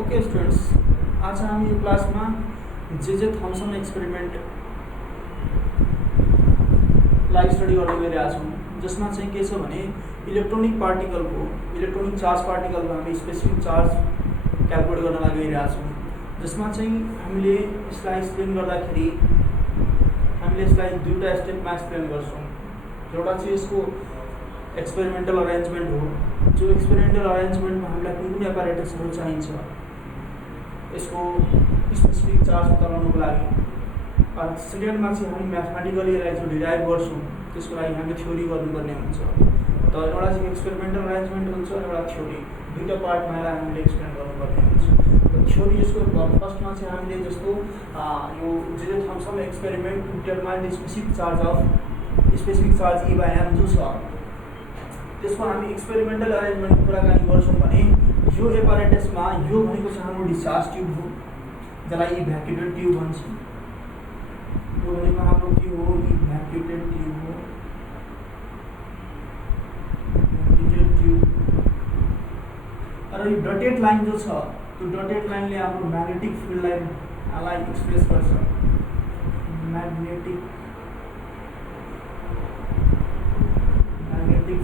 Okay students, आज हामी यो क्लासमा जे थम्सन एक्सपेरिमेन्टलाई स्टडी गर्दै गइरहेका छौँ, जसमा चाहिँ के छ भने इलेक्ट्रोनिक चार्ज पार्टिकलको हामी स्पेसिफिक चार्ज क्यालकुलेट गर्न लागि गइरहेका छौँ, जसमा चाहिँ हामीले यसलाई एक्सप्लेन गर्दाखेरि हामीले यसलाई दुईवटा स्टेपमा एक्सप्लेन गर्छौँ। एउटा चाहिँ यसको एक्सपेरिमेन्टल अरेन्जमेन्ट हो, जो एक्सपेरिमेन्टल अरेन्जमेन्टमा हामीलाई कुन एपारेटसहरू चाहिन्छ यसको स्पेसिफिक चार्ज पत्ता लगाउनको लागि। अनि सेकेन्डमा चाहिँ हामी म्याथमेटिकली यसलाई जो डिराइभ गर्छौँ त्यसको लागि हामीले थ्योरी गर्नुपर्ने हुन्छ। त एउटा चाहिँ एक्सपेरिमेन्टल अरेन्जमेन्ट हुन्छ, एउटा थ्योरी, दुईवटा पार्टमा यसलाई हामीले एक्सप्लेन गर्नुपर्ने हुन्छ। त थ्योरी यसको फर्स्टमा चाहिँ हामीले जस्तो यो जे Thomson experiment to determine the specific charge E by M जो छ त्यसमा हामी एक्सपेरिमेन्टल अरेन्जमेन्टको कुराकानी गर्छौँ भने यो एपारेटसमा यो भनेको चाहिँ हाम्रो डिस्चार्ज ट्युब हो, जसलाई इभ्याक्युएटेड ट्युब भन्छ। यो भनेको हाम्रो के हो? इभ्याक्युएटेड ट्युब हो, इभ्याक्युएटेड ट्युब। र यो डटेड लाइन जो छ त्यो डटेड लाइनले हाम्रो म्याग्नेटिक फिल्डलाई एक्सप्रेस गर्छ। म्याग्नेटिक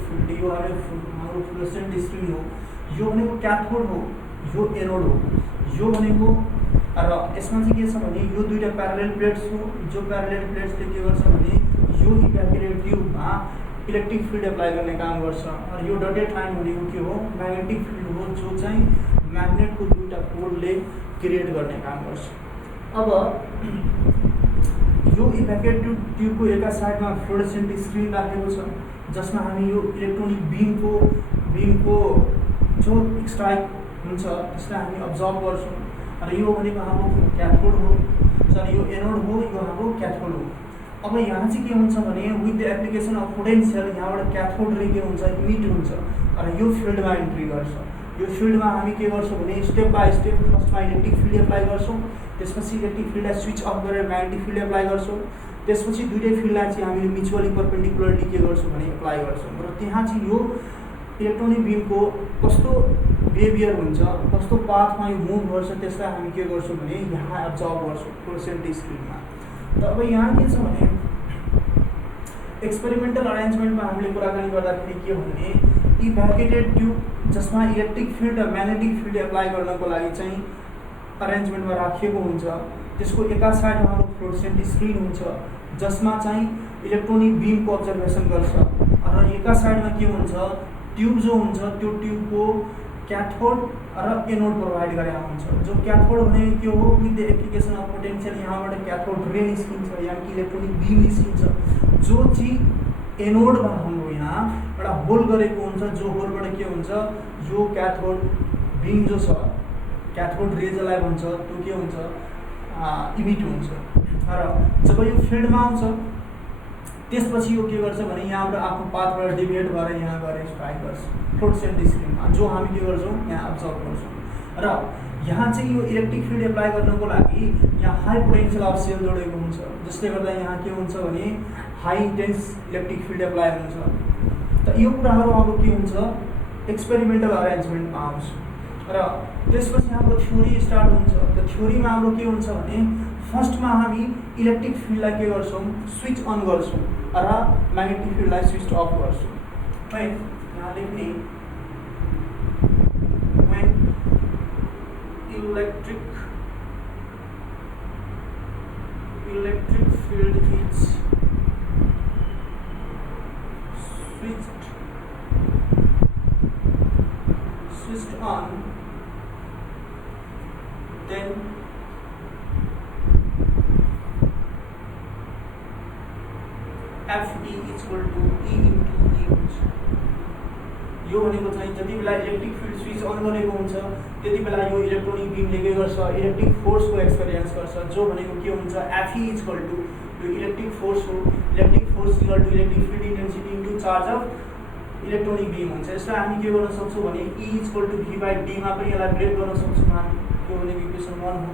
फिल्ड यो हाम्रो फ्लुओरेसेन्ट स्क्रिन हो, यो भनेको क्याथोड हो, यो एनोड हो। यो भनेको र यसमा चाहिँ के छ भने यो दुईटा प्यारलल प्लेट्स हो, जो प्यारलल प्लेट्सले के गर्छ भने यो इभ्याक्युएटेड ट्युबमा इलेक्ट्रिक फिल्ड एप्लाई गर्ने काम गर्छ। र यो डटेड लाइन भनेको के हो? म्याग्नेटिक फिल्ड हो, जो चाहिँ म्याग्नेटको दुईटा पोलले क्रिएट गर्ने काम गर्छ। अब यो इभ्याक्युएटेड ट्युबको एका साइडमा फ्लुओरेसेन्ट स्क्रिन राखेको छ, जसमा हामी यो इलेक्ट्रोनिक बीमको जो स्ट्राइक हुन्छ त्यसलाई हामी अब्जर्भ गर्छौँ। र यो भनेको हाम्रो क्याथोड हो, सरी यो एनोड हो, यो हाम्रो क्याथोड हो। अब यहाँ चाहिँ के हुन्छ भने with the application of potential यहाँबाट क्याथोड रे के हुन्छ? इमिट हुन्छ र यो फिल्डमा इन्ट्री गर्छ। यो फिल्डमा हामी के गर्छौँ भने स्टेप बाई स्टेप फर्स्टमा इलेक्ट्रिक फिल्ड एप्लाई गर्छौँ, त्यसपछि इलेक्ट्रिक फिल्डलाई स्विच अफ गरेर म्याग्नेटिक फिल्ड एप्लाई गर्छौँ, त्यसपछि दुईटै फिल्डलाई चाहिँ हामीले म्युचुअली परपेन्डिकुलरली के गर्छौँ भने एप्लाई गर्छौँ। र त्यहाँ चाहिँ यो इलेक्ट्रोनिक बीमको कस्तो बिहेभियर हुन्छ, कस्तो पाथमा यो मुभ गर्छ त्यसलाई हामी के गर्छौँ भने यहाँ एब्जर्भ गर्छौँ फ्लुओरेसेन्ट स्क्रिनमा। त अब यहाँ के छ भने एक्सपेरिमेन्टल अरेन्जमेन्टमा हामीले कुराकानी गर्दाखेरि के भने इभ्याक्युएटेड ट्युब जसमा इलेक्ट्रिक फिल्ड र म्याग्नेटिक फिल्ड एप्लाई गर्नको लागि चाहिँ अरेन्जमेन्टमा राखिएको हुन्छ, त्यसको एका साइडमा हाम्रो फ्लुओरेसेन्ट स्क्रिन हुन्छ जसमा चाहिँ इलेक्ट्रोनिक बीमको अब्जर्भेसन गर्छ। र एका साइडमा के हुन्छ? ट्युब जो हुन्छ त्यो ट्युबको क्याथोड र एनोड प्रोभाइड गरेका हुन्छ। जो क्याथोड भनेको के हो? With the application of potential यहाँबाट क्याथोड रे निस्किन्छ, यानि कि इलेक्ट्रोनिक बीम निस्किन्छ, जो चाहिँ एनोडमा हाम्रो यहाँ एउटा होल गरेको हुन्छ, जो होलबाट के हुन्छ? यो क्याथोड बीम जो छ, क्याथोड रे जसलाई भन्छ, त्यो के हुन्छ? इमिट हुन्छ। र जब यो फिल्डमा आउँछ त्यसपछि यो के गर्छ भने यहाँबाट आफ्नो पाथबाट डिभिएट भएर यहाँ गएर स्ट्राइक गर्छ फ्लुओरेसेन्ट स्क्रिनमा, जो हामी के गर्छौँ यहाँ अब्जर्भ गर्छौँ। र यहाँ चाहिँ यो इलेक्ट्रिक फिल्ड एप्लाई गर्नको लागि यहाँ हाई पोटेन्सियल अफ सेल जोडेको हुन्छ, जसले गर्दा यहाँ के हुन्छ भने high intense electric field apply हुन्छ। त यो कुराहरू हाम्रो के हुन्छ? एक्सपेरिमेन्टल अरेन्जमेन्टमा आउँछ। र त्यसपछि हाम्रो थ्योरी स्टार्ट हुन्छ। त थ्योरीमा हाम्रो के हुन्छ भने फर्स्टमा हामी इलेक्ट्रिक फिल्डलाई के गर्छौँ? स्विच अन गर्छौँ र म्याग्नेटिक फिल्डलाई स्विच अफ गर्छौँ। है यहाँ लेख्ने when electric field is switched on, then Fe equal to E into E हुन्छ। यो भनेको चाहिँ जति बेला इलेक्ट्रिक फिल्ड स्विच अन गरेको हुन्छ त्यति बेला यो इलेक्ट्रोनिक बीमले के गर्छ? इलेक्ट्रिक फोर्सको एक्सपिरियन्स गर्छ, जो भनेको के हुन्छ? Fe इक्वल टु यो इलेक्ट्रिक फोर्स हो, electric force equal to electric field intensity into charge of electronic beam हुन्छ। यसलाई हामी के गर्न सक्छौँ भने E equal to V by डीमा पनि यसलाई ब्रेक गर्न सक्छौँ हामी। यो भनेको इक्वेसन 1 हो।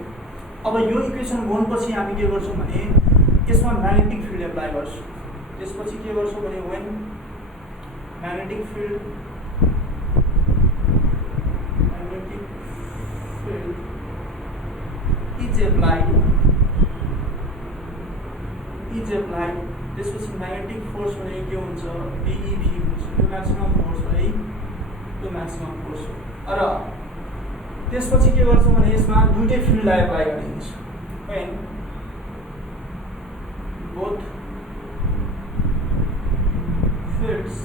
अब यो इक्वेसन 1 पछि हामी के गर्छौँ भने यसमा म्याग्नेटिक फिल्ड एप्लाई गर्छौँ। त्यसपछि के गर्छौँ भने when magnetic field is applied त्यसपछि म्याग्नेटिक फोर्स भनेको के हुन्छ BEV हुन्छ यो म्याक्सिमम फोर्स है यो म्याक्सिमम फोर्स हो र त्यसपछि के गर्छौँ भने यसमा दुईटै फिल्डलाई एप्लाई गरिन्छ when both fields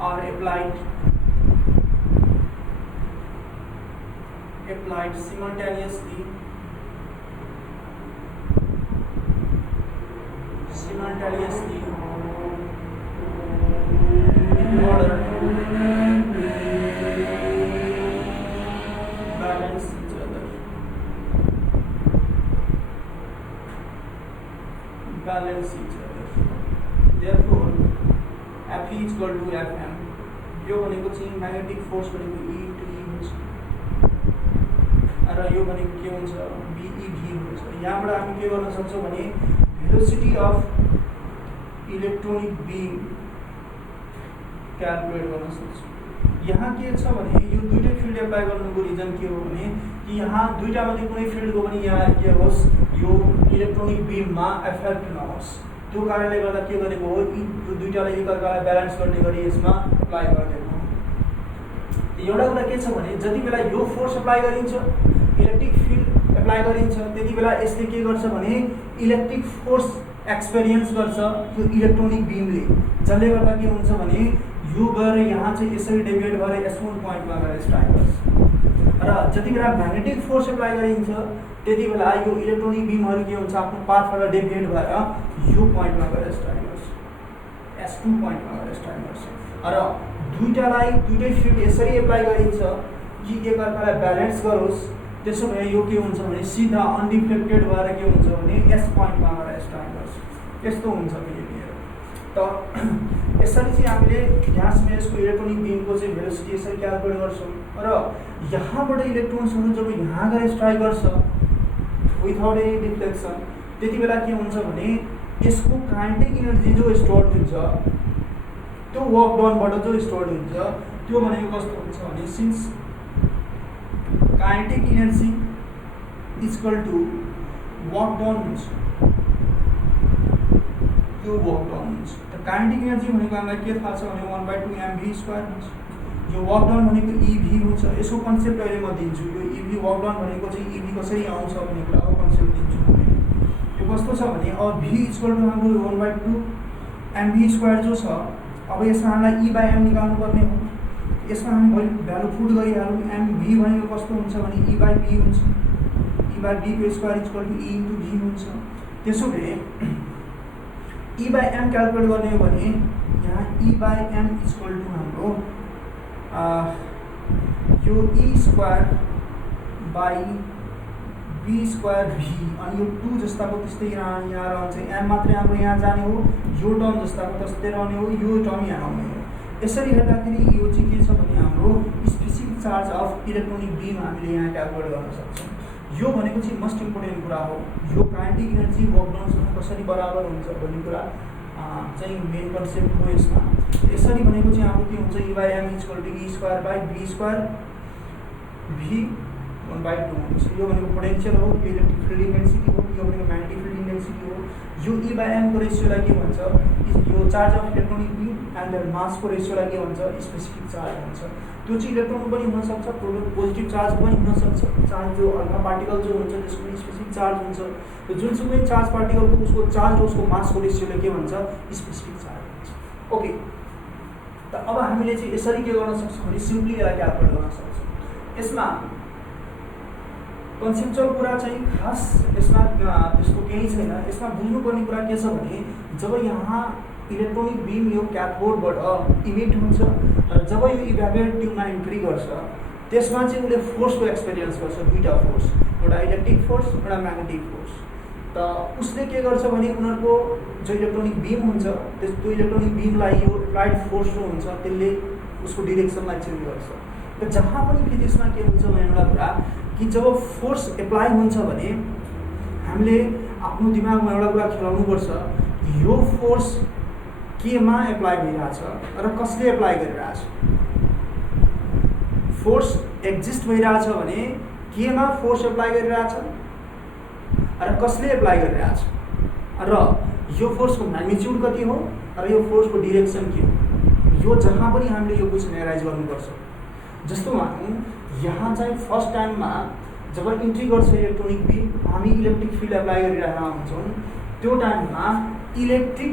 are applied simultaneously in order to balance each other. Therefore, Fe is equal to Fm. यो भनेको चाहिँ म्याग्नेटिक फोर्स भनेको E into E हुन्छ र यो भनेको के हुन्छ BEV हुन्छ। यहाँबाट हामी के गर्न सक्छौँ भने velocity of electronic beam calculate गर्न सक्छौँ। यहाँ के छ भने यो दुईटै फिल्ड एप्लाई गर्नुको रिजन के हो भने कि यहाँ दुईटा मध्ये कुनै फिल्डको पनि यहाँ के होस् यो इलेक्ट्रोनिक बीममा इफेक्ट नहोस् त्यो कारणले गर्दा के गरेको हो यो दुईटालाई एकअर्कालाई ब्यालेन्स गर्ने गरी यसमा अप्लाई गरिदिएको हो। एउटा कुरा के छ भने जति बेला यो फोर्स अप्लाई गरिन्छ इलेक्ट्रिक फिल्ड एप्लाई गरिन्छ त्यति बेला यसले के गर्छ भने इलेक्ट्रिक फोर्स एक्सपिरियन्स गर्छ यो इलेक्ट्रोनिक बीमले जसले गर्दा के हुन्छ भने यो गएर यहाँ चाहिँ यसरी डेभिएट भएर S1 पोइन्टमा गएर स्ट्राइक गर्छ र जति बेला म्याग्नेटिक फोर्स एप्लाई गरिन्छ त्यति बेला यो इलेक्ट्रोनिक बीमहरू के हुन्छ आफ्नो पाथबाट डेभिएट भएर यो पोइन्टमा गएर स्ट्राइक गर्छ S2 पोइन्टमा गएर स्ट्राइक गर्छ र दुईटै फिल्ड यसरी एप्लाई गरिन्छ कि एकअर्कालाई ब्यालेन्स गरोस् त्यसो भए यो के हुन्छ भने सिधा अनडिफ्लेक्टेड भएर के हुन्छ भने S पोइन्टमा गएर स्ट्राइक गर्छ यस्तो हुन्छ बिहेभियर। त यसरी चाहिँ हामीले यहाँसम्म यसको इलेक्ट्रोनिक बीमको चाहिँ भेलोसिटी यसरी क्यालकुलेट गर्छौँ र यहाँबाट इलेक्ट्रोन्सहरू जब यहाँ गएर स्ट्राइक गर्छ विथआउट एनी डिफ्लेक्सन त्यति बेला के हुन्छ भने यसको काइनेटिक एनर्जी जो स्टोर्ड हुन्छ त्यो वर्क डनबाट जो स्टोर्ड हुन्छ त्यो भनेको कस्तो हुन्छ भने since kinetic energy equal to work done हुन्छ त्यो वर्क डन हुन्छ। त काइनेटिक एनर्जी भनेको हामीलाई के थाहा छ भने 1/2 mv² हुन्छ। यो वर्क डन भनेको EV हुन्छ। यसको कन्सेप्ट अहिले म दिन्छु। यो EV वर्क डन भनेको चाहिँ EV कसरी आउँछ भन्ने कुराको कन्सेप्ट दिन्छु। यो कस्तो छ भने अब V इक्वल टु हाम्रो 1/2 mv² जो छ अब यसमा हामीलाई E/m निकाल्नु पर्ने हो। यसमा हामी भ्यालु पुट गरिहालौँ mv भनेको कस्तो हुन्छ भने E/b हुन्छ। E/b² equal to E into v हुन्छ। त्यसो भए E/m क्यालकुलेट गर्ने हो भने यहाँ E/m इक्वल टु हाम्रो यो E² बाई b² v अनि यो 2 जस्ताको त्यस्तै यहाँ रहन्छ m मात्रै हाम्रो यहाँ जाने हो यो टर्म जस्ताको त्यस्तै रहने हो यो टर्म यहाँ आउने हो। यसरी हेर्दाखेरि यो चाहिँ के छ भने हाम्रो specific charge of electronic beam हामीले यहाँ क्यालकुलेट गर्न सक्छौँ। यो भनेको चाहिँ मोस्ट इम्पोर्टेन्ट कुरा हो। यो काइनेटिक एनर्जी वर्क डनसँग कसरी बराबर हुन्छ भन्ने कुरा चाहिँ मेन कन्सेप्ट हो यसमा। यसरी भनेको चाहिँ हाम्रो के हुन्छ E/m equal to E² by b² v 1/2 हुन्छ। यो भनेको पोटेन्शियल हो, यो इलेक्ट्रिक फिल्ड इन्टेन्सिटी हो, यो भनेको म्याग्नेटिक फिल्ड इन्टेन्सिटी हो। यो E/m को रेसियोलाई के भन्छ यो charge of electronic beam and their मासको रेसियोलाई के भन्छ स्पेसिफिक चार्ज भन्छ। त्यो चाहिँ इलेक्ट्रोन पनि हुनसक्छ पोजिटिभ चार्ज पनि हुनसक्छ। चार्ज जो हल्का पार्टिकल जो हुन्छ त्यसको पनि स्पेसिफिक चार्ज हुन्छ। त्यो जुनसुकै चार्ज पार्टिकलको उसको चार्ज र उसको मासको रेसियोले के भन्छ स्पेसिफिक चार्ज भन्छ। ओके त अब हामीले चाहिँ यसरी के गर्न सक्छौँ भने सिम्पली यसलाई क्यालकुलेट गर्न सक्छौँ। यसमा कन्सेप्चुअल कुरा चाहिँ खास यसमा त्यसको केही छैन। यसमा बुझ्नुपर्ने कुरा के छ भने जब यहाँ इलेक्ट्रोनिक बीम यो क्याथोडबाट इमिट हुन्छ र जब यो इभ्यापोरेट ट्युबमा इन्ट्री गर्छ त्यसमा चाहिँ उसले फोर्सको एक्सपिरियन्स गर्छ दुईटा फोर्स एउटा इलेक्ट्रिक फोर्स एउटा म्याग्नेटिक फोर्स। त उसले के गर्छ भने उनीहरूको जो इलेक्ट्रोनिक बीम हुन्छ त्यो इलेक्ट्रोनिक बीमलाई यो एप्लाइड फोर्स जो हुन्छ त्यसले उसको डिरेक्सनलाई चेन्ज गर्छ। त जहाँ पनि फेरि त्यसमा के हुन्छ भने एउटा कुरा कि जब फोर्स एप्लाई हुन्छ भने हामीले आफ्नो दिमागमा एउटा कुरा खेलाउनुपर्छ यो फोर्स केमा एप्लाई भइरहेछ र कसले एप्लाई गरिरहेछ। फोर्स एक्जिस्ट भइरहेछ भने केमा फोर्स एप्लाई गरिरहेछ र कसले एप्लाई गरिरहेछ र यो फोर्सको म्याग्निट्युड कति हो र यो फोर्सको डिरेक्सन के हो, यो जहाँ पनि हामीले यो क्वेसन एनालाइज गर्नुपर्छ। जस्तो मानौँ यहाँ चाहिँ फर्स्ट टाइममा जब इन्ट्री गर्छ इलेक्ट्रोनिक बीम, हामी इलेक्ट्रिक फिल्ड एप्लाई गरिरहेका हुन्छौँ, त्यो टाइममा इलेक्ट्रिक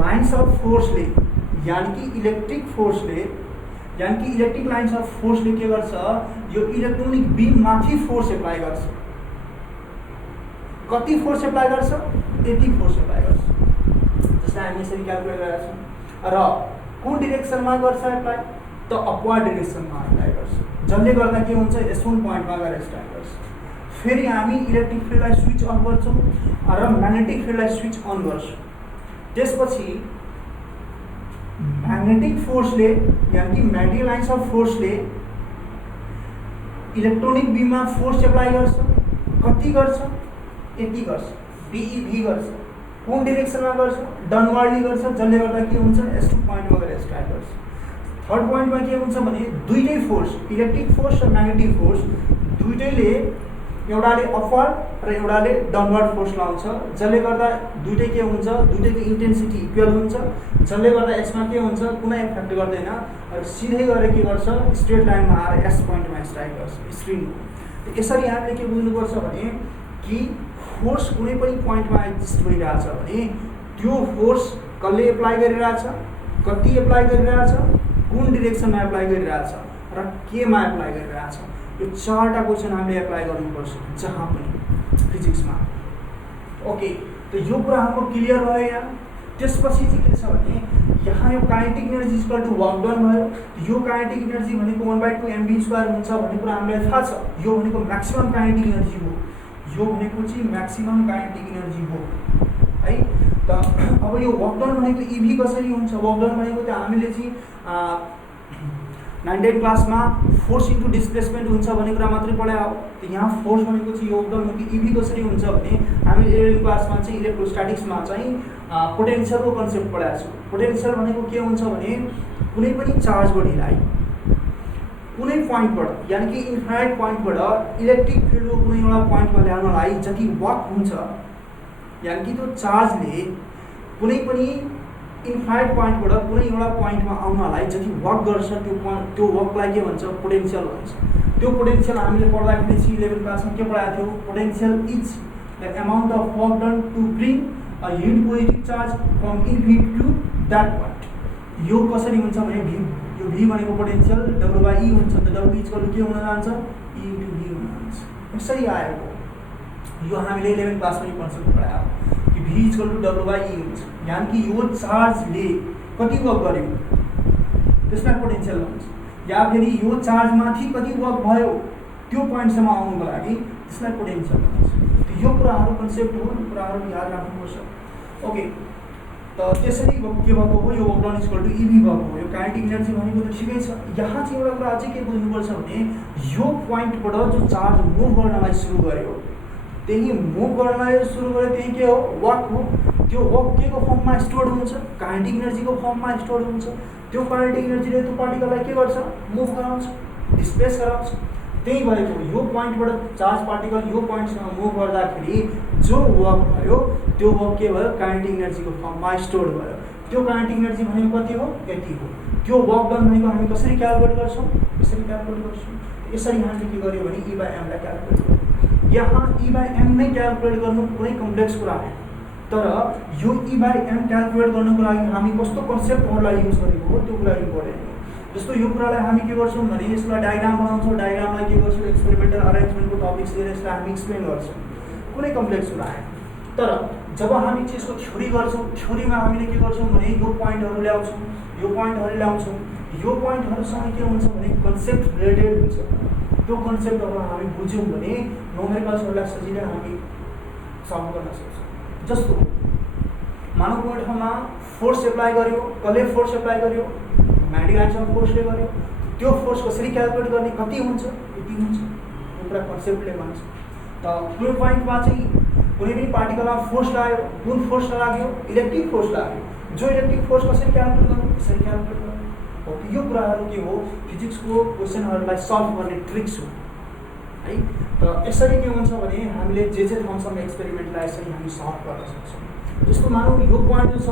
लाइन्स अफ फोर्सले यानि कि इलेक्ट्रिक लाइन्स अफ फोर्सले के गर्छ, यो इलेक्ट्रोनिक बीम माथि फोर्स एप्लाई गर्छ। कति फोर्स एप्लाई गर्छ, यति फोर्स एप्लाई गर्छ। जस्तै हामी यसरी क्याल्कुलेट गरेका छौँ र कुन डिरेक्सनमा गर्छ एप्लाई, त अपवर्ड डिरेक्सनमा एप्लाई गर्छ, जसले गर्दा के हुन्छ, S1 पोइन्टमा गएर स्टार्ट गर्छ। फेरि हामी इलेक्ट्रिक फिल्डलाई स्विच अन गर्छौँ र म्याग्नेटिक फिल्डलाई स्विच अन गर्छौँ। त्यसपछि म्याग्नेटिक फोर्सले यानि कि म्याग्नेटिक लाइन्स अफ फोर्सले इलेक्ट्रोनिक बीममा फोर्स एप्लाई गर्छ। कति गर्छ, यति गर्छ, BEV गर्छ। कुन डिरेक्सनमा गर्छ, डाउनवर्डली गर्छ, जसले गर्दा के हुन्छ, S2 पोइन्टमा गएर स्टार्ट गर्छ। थर्ड पोइन्टमा के हुन्छ भने दुईटै फोर्स, इलेक्ट्रिक फोर्स र म्याग्नेटिक फोर्स दुईटैले एउटाले अपवर्ड र एउटाले डाउनवर्ड फोर्स लाउँछ, जसले गर्दा दुईटै के हुन्छ, दुईटैको इन्टेन्सिटी इक्वल हुन्छ, जसले गर्दा यसमा के हुन्छ, कुनै इफेक्ट गर्दैन र सिधै गएर के गर्छ, स्ट्रेट लाइनमा आएर S पोइन्टमा स्ट्राइक गर्छ स्ट्रिङ। यसरी हामीले के बुझ्नुपर्छ भने कि फोर्स कुनै पनि पोइन्टमा एक्जिस्ट भइरहेछ भने त्यो फोर्स कसले एप्लाई गरिरहेछ, कति एप्लाई गरिरहेछ, कुन डिरेक्सनमा एप्लाई गरिरहेछ र केमा एप्लाई गरिरहेछ, यो चारवटा क्वेसन हामीले एप्लाई गर्नुपर्छ जहाँ पनि फिजिक्समा। ओके, त यो कुरा हाम्रो क्लियर भयो यहाँ। त्यसपछि चाहिँ के छ भने यहाँ यो kinetic energy equal to work done भयो। यो काइनेटिक एनर्जी भनेको 1/2 mv² हुन्छ भन्ने कुरा हामीलाई थाहा छ। यो भनेको म्याक्सिमम काइनेटिक एनर्जी हो, यो भनेको चाहिँ म्याक्सिमम काइनेटिक एनर्जी हो है। त अब यो वर्क डन भनेको EV कसरी हुन्छ, वर्क डन भनेको त हामीले चाहिँ 9th क्लासमा फोर्स इन्टु डिस्प्लेसमेन्ट हुन्छ भन्ने कुरा मात्रै पढायो। त यहाँ फोर्स भनेको चाहिँ वर्क डन भनेको EV कसरी हुन्छ भने हामीले 11th क्लासमा चाहिँ इलेक्ट्रोस्ट्याटिक्समा चाहिँ पोटेन्सियलको कन्सेप्ट पढाएको छौँ। पोटेन्सियल भनेको के हुन्छ भने कुनै पनि चार्ज बडीलाई कुनै पोइन्टबाट यानि कि इन्फाइनाइट पोइन्टबाट इलेक्ट्रिक फिल्डको कुनै एउटा पोइन्टमा ल्याउनलाई जति वर्क हुन्छ, यानि कि त्यो चार्जले कुनै पनि इन्फाइनाइट पोइन्टबाट कुनै एउटा पोइन्टमा आउनलाई जति वर्क गर्छ, त्यो वर्कलाई के भन्छ, पोटेन्सियल भन्छ। त्यो पोटेन्सियल हामीले पढ्दाखेरि चाहिँ 11th क्लासमा के पढाएको थियो, potential is the amount of work done to bring a unit positive charge from infinity to that point. यो कसरी हुन्छ भने यो V भनेको पोटेन्सियल W/E हुन्छ, त W इक्वल टु के हुन जान्छ, E * V हुन जान्छ। यसरी आएको यो हामीले 11th क्लासमा यो कन्सेप्ट पढायो कि V इक्वल टु W/E हुन्छ, यानि कि यो चार्जले कति वर्क गर्यो त्यसलाई पोटेन्सियल भन्छ, या फेरि यो चार्जमाथि कति वर्क भयो त्यो पोइन्टसम्म आउनुको लागि त्यसलाई पोटेन्सियल भन्छ। यो कुराहरू कन्सेप्ट हो, यो कुराहरू याद राख्नुपर्छ। ओके, त त्यसरी के भएको हो, यो work done equal to EV भएको हो। यो काइनेटिक एनर्जी भनेको त ठिकै छ। यहाँ चाहिँ एउटा कुरा अझै के बुझ्नुपर्छ भने यो पोइन्टबाट जो चार्ज मुभ गर्नलाई सुरु गर्यो, त्यही मुभ गर्नलाई सुरु गर्यो, त्यही के हो, वर्क हो। त्यो वर्क के को फर्ममा स्टोर हुन्छ, काइनेटिक एनर्जीको फर्ममा स्टोर हुन्छ। त्यो काइनेटिक एनर्जीले त्यो पार्टिकललाई के गर्छ, मुभ गराउँछ, डिस्प्लेस गराउँछ। त्यही भएको यो पोइन्टबाट चार्ज पार्टिकल यो पोइन्टसँग मुभ गर्दाखेरि जो वर्क भयो त्यो वर्क के भयो, काइनेटिक एनर्जीको फर्ममा स्टोर भयो। त्यो काइनेटिक एनर्जी भनेको कति हो, यति हो। त्यो वर्क डन भनेको हामी कसरी क्याल्कुलेट गर्छौँ, यसरी क्याल्कुलेट गर्छौँ। यसरी हामीले के गर्यो भने E/m लाई क्याल्कुलेट गर्छौँ। यहाँ E/m नै क्याल्कुलेट गर्नु कुनै कम्प्लेक्स कुरा होइन, तर यो E/m क्याल्कुलेट गर्नुको लागि हामी कस्तो कन्सेप्टहरूलाई युज गरेको हो त्यो कुरा इम्पोर्टेन्ट हो। जस्तो यो कुरालाई हामी के गर्छौँ भने यसलाई डायग्राम बनाउँछौँ, डायग्रामलाई के गर्छौँ, एक्सपेरिमेन्टल अरेन्जमेन्टको टपिक्स लिएर यसलाई हामी एक्सप्लेन गर्छौँ, कुनै कम्प्लेक्स कुरा आएन। तर जब हामी चाहिँ यसको थ्योरी गर्छौँ, थ्योरीमा हामीले के गर्छौँ भने यो पोइन्टहरू ल्याउँछौँ, यो पोइन्टहरू ल्याउँछौँ, यो पोइन्टहरूसँग के हुन्छ भने कन्सेप्ट रिलेटेड हुन्छ। त्यो कन्सेप्टहरू हामी बुझ्यौँ भने न्युमेरिकल्सहरूलाई सजिलै हामी सल्भ गर्न सक्छौँ। जस्तो मानव कुनै ठाउँमा फोर्स एप्लाई गर्यो, कसले फोर्स एप्लाई गर्यो, म्याग्नेटिक लाइन्स अफ फोर्सले गर्यो। त्यो फोर्स कसरी क्याल्कुलेट गर्ने, कति हुन्छ, यति हुन्छ, यो कुरा कन्सेप्टले भन्छ। त कुनै पोइन्टमा चाहिँ कुनै पनि पार्टिकलमा फोर्स लाग्यो, कुन फोर्स लाग्यो, इलेक्ट्रिक फोर्स लाग्यो। जो इलेक्ट्रिक फोर्स कसरी क्याल्कुलेट गर्नु, यसरी क्याल्कुलेट गर्नु हो। यो कुराहरू के हो, फिजिक्सको क्वेसनहरूलाई सल्भ गर्ने ट्रिक्स हो। है। त यसरी के हुन्छ भने हामीले जे थम्सन एक्सपेरिमेन्टलाई यसरी हामी सल्भ गर्न सक्छौँ। जस्तो मानौँ यो पोइन्ट जो छ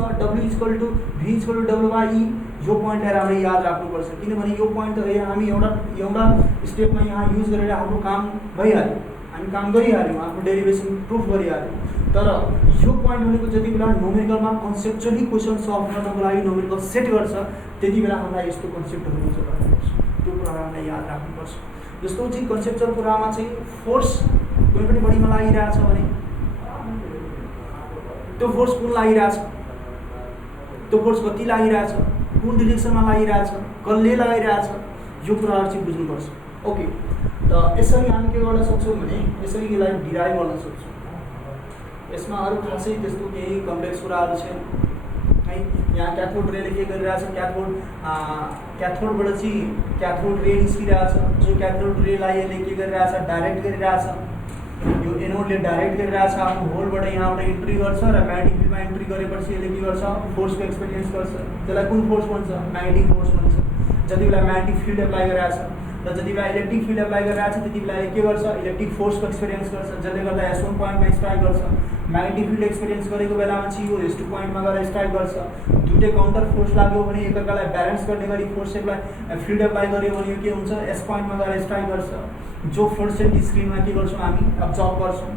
W=V=W/E, यो पोइन्टलाई राम्ररी याद राख्नुपर्छ, किनभने यो पोइन्ट त हामी एउटा स्टेपमा यहाँ युज गरेर हाम्रो काम भइहाल्यो, हामी काम गरिहाल्यौँ, आफ्नो डेरिभेसन प्रुफ गरिहाल्यौँ। तर यो पोइन्ट भनेको जति बेला न्युमेरिकलमा कन्सेप्चुअली क्वेसन सल्भ गर्नको लागि न्युमेरिकल सेट गर्छ त्यति बेला हामीलाई यस्तो कन्सेप्टहरू युज गर्नुपर्छ, त्यो कुरालाई हामीलाई याद राख्नुपर्छ। जस्तो चाहिँ कन्सेप्चुअल कुरामा चाहिँ फोर्स कुनै पनि बडीमा लागिरहेछ भने त्यो फोर्स कुन लागिरहेछ, त्यो फोर्स कति लागिरहेछ, कुन डिरेक्सनमा लागिरहेछ, कसले लगाइरहेछ, यो कुराहरू चाहिँ बुझ्नुपर्छ। ओके, त यसरी हामी के गर्न सक्छौँ भने यसरी यसलाई डिराइभ गर्न सक्छौँ। यसमा अरू खासै त्यस्तो केही कम्प्लेक्स कुराहरू छैन है। यहाँ क्याथोड रेले के गरिरहेछ, क्याथोडबाट चाहिँ क्याथोड रे निस्किरहेछ, जो क्याथोड रेलाई यसले के गरिरहेछ, डाइरेक्ट गरिरहेछ। यो एनोडले डाइरेक्ट गरिरहेछ, आफ्नो होलबाट यहाँबाट इन्ट्री गर्छ र म्याग्नेटिक फिल्डमा इन्ट्री गरेपछि यसले के गर्छ, फोर्सको एक्सपिरियन्स गर्छ। त्यसलाई कुन फोर्स भन्छ, म्याग्नेटिक फोर्स भन्छ। जति बेला म्याग्नेटिक फिल्ड एप्लाई गरिरहेछ र जति बेला इलेक्ट्रिक फिल्ड एप्लाई गरिरहेछ त्यति बेला के गर्छ, इलेक्ट्रिक फोर्सको एक्सपिरियन्स गर्छ, जसले गर्दा S1 पोइन्टमा स्ट्राइक गर्छ। म्याग्नेटिक फिल्ड एक्सपिरियन्स गरेको बेलामा चाहिँ यो S2 पोइन्टमा गएर स्ट्राइक गर्छ। दुईटै काउन्टर फोर्स लाग्यो भने एकअर्कालाई ब्यालेन्स गर्ने गरी फोर्स फिल्ड एप्लाई गर्यो भने यो के हुन्छ, S पोइन्टमा गएर स्ट्राइक गर्छ। जो फोर्स चाहिँ स्क्रिनमा के गर्छौँ हामी अब्जर्भ गर्छौँ,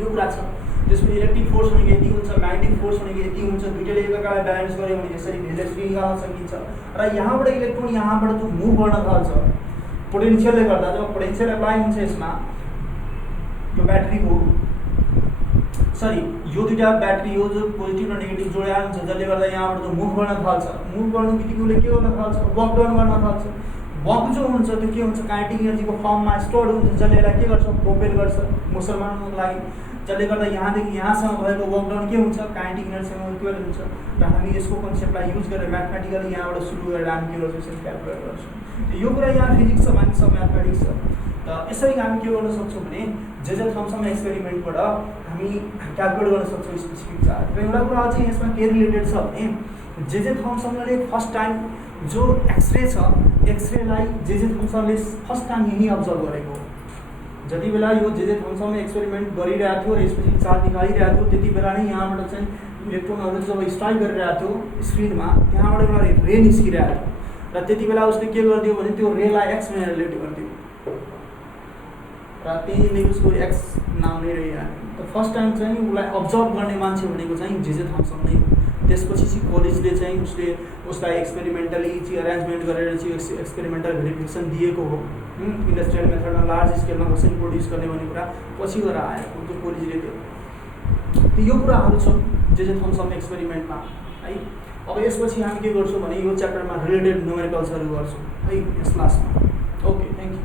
यो कुरा छ। त्यसपछि इलेक्ट्रिक फोर्स भनेको यति हुन्छ, म्याग्नेटिक फोर्स भनेको यति हुन्छ। दुईटैले एकअर्कालाई ब्यालेन्स गर्यो भने यसरी भेलोसिटी निकाल्न सकिन्छ। र यहाँबाट इलेक्ट्रोन यहाँबाट त्यो मुभ गर्न थाल्छ पोटेन्सियलले गर्दा। जब पोटेन्सियल एप्लाई हुन्छ यसमा, यो ब्याट्रीको यो दुईटा ब्याट्री हो जो पोजिटिभ र नेगेटिभ जोडिया हुन्छ, जसले गर्दा यहाँबाट त्यो मुभ गर्न थाल्छ। मुभ गर्नु बित्तिकै उसले के गर्न थाल्छ, वर्क डाउन गर्न थाल्छ। वर्क जो हुन्छ त्यो के हुन्छ, काइनेटिक एनर्जीको फर्ममा स्टोर हुन्छ, जसले यसलाई के गर्छ, प्रोपेल गर्छ मोसन बनाउनको लागि। जसले गर्दा यहाँदेखि यहाँसम्म भएको वर्क डाउन के हुन्छ, काइनेटिक एनर्जीसँग इक्वल हुन्छ। र हामी यसको कन्सेप्टलाई युज गरेर म्याथमेटिकली यहाँबाट सुरु गरेर हामी के गर्छौँ, यसरी क्यालकुलेट गर्छौँ। यो कुरा यहाँ फिजिक्स छ, बाँकी सब म्याथमेटिक्स छ। त यसरी हामी के गर्न सक्छौँ भने जे थम्सन एक्सपेरिमेन्टबाट हामी क्यालकुलेट गर्न सक्छौँ स्पेसिफिक चार्ज। र एउटा कुरा चाहिँ यसमा के रिलेटेड छ भने जे थम्सनले फर्स्ट टाइम जो एक्सरे छ, एक्सरेलाई जे थम्सनले फर्स्ट टाइम यहीँ अब्जर्भ गरेको हो। जति बेला यो जे थम्सनले एक्सपेरिमेन्ट गरिरहेको थियो र स्पेसिफिक चार्ज निकालिरहेको थियो त्यति बेला नै यहाँबाट चाहिँ इलेक्ट्रोनहरू जब स्ट्राइक गरिरहेको थियो स्क्रिनमा, त्यहाँबाट एउटा रे निस्किरहेको थियो। र त्यति बेला उसले के गरिदियो भने त्यो रेलाई एक्स भनेर रिलेट गरिदियो र त्यहीले उसको एक्स नाम नै रहिहाल्यो। त फर्स्ट टाइम चाहिँ उसलाई अब्जर्भ गर्ने मान्छे भनेको चाहिँ जे थम्सन नै हो। त्यसपछि चाहिँ कलेजले चाहिँ उसलाई एक्सपेरिमेन्टली चाहिँ अरेन्जमेन्ट गरेर चाहिँ एक्सपेरिमेन्टल भेरिफिकेसन दिएको हो। इन्डस्ट्रियल मेथडमा लार्ज स्केलमा कसरी प्रड्युस गर्ने भन्ने कुरा पछि गएर आएको त्यो कलेजले त्यो यो कुराहरू छ जे थम्सन एक्सपेरिमेन्टमा है। अब यसपछि हामी के गर्छौँ भने यो च्याप्टरमा रिलेटेड न्युमेरिकल्सहरू गर्छौँ है यस क्लासमा। Okay, thank you.